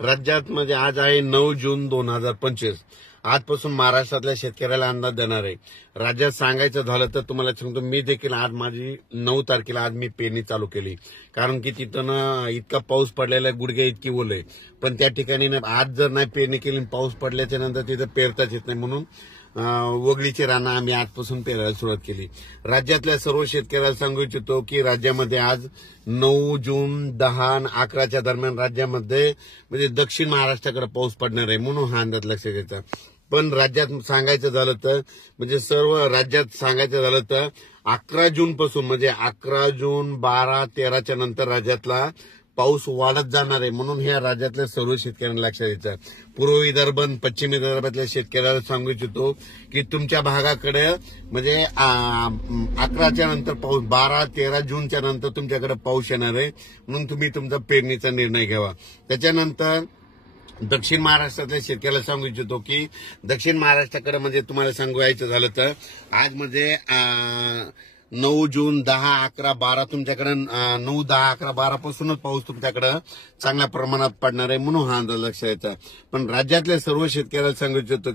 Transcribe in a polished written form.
राज्यात म्हणजे आज आहे 9 जून 2025. आजपासून महाराष्ट्रातल्या शेतकऱ्याला अंदाज देणार आहे. राज्यात सांगायचं झालं तर तुम्हाला सांगतो, मी देखील आज माझी 9 तारखेला आज मी पेरणी चालू केली. कारण की तिथं ना इतका पाऊस पडलेला आहे, गुडघे इतकी ओले. पण त्या ठिकाणी आज जर नाही पेरणी केली, पाऊस पडल्याच्या नंतर तिथं पेरताच येत नाही. म्हणून वगळीची रानं आम्ही आजपासून पेरायला सुरुवात केली. राज्यातल्या सर्व शेतकऱ्याला सांगू इच्छितो की राज्यामध्ये आज 9 जून 10 आणि 11च्या दरम्यान राज्यामध्ये म्हणजे दक्षिण महाराष्ट्राकडे पाऊस पडणार आहे. म्हणून हा अंदाज लक्षात घ्यायचा. पण राज्यात सांगायचं झालं तर म्हणजे सर्व राज्यात सांगायचं झालं तर 11 जून पासून म्हणजे 11 जून 12 13च्या नंतर राज्यातला पाऊस वाढत जाणार आहे. म्हणून ह्या राज्यातल्या सर्व शेतकऱ्यांना लक्षात द्यायचं. पूर्व विदर्भ आणि पश्चिम विदर्भातल्या शेतकऱ्याला सांगू इच्छितो की तुमच्या भागाकडे म्हणजे 11च्या नंतर पाऊस 12-13 जूनच्या नंतर तुमच्याकडे पाऊस येणार आहे. म्हणून तुम्ही तुमचा पेरणीचा निर्णय घ्यावा. त्याच्यानंतर दक्षिण महाराष्ट्रातल्या शेतकऱ्याला सांगू इच्छितो की दक्षिण महाराष्ट्राकडे म्हणजे तुम्हाला सांगायचं झालं तर आज म्हणजे 9 जून 10, 11, 12 तुमच्याकडे 9, 10, 11, 12 पासूनच पाऊस तुमच्याकडे चांगल्या प्रमाणात पडणार आहे. म्हणून हा अंदाज लक्षात द्यायचा. पण राज्यातल्या सर्व शेतकऱ्याला सांगू इच्छितो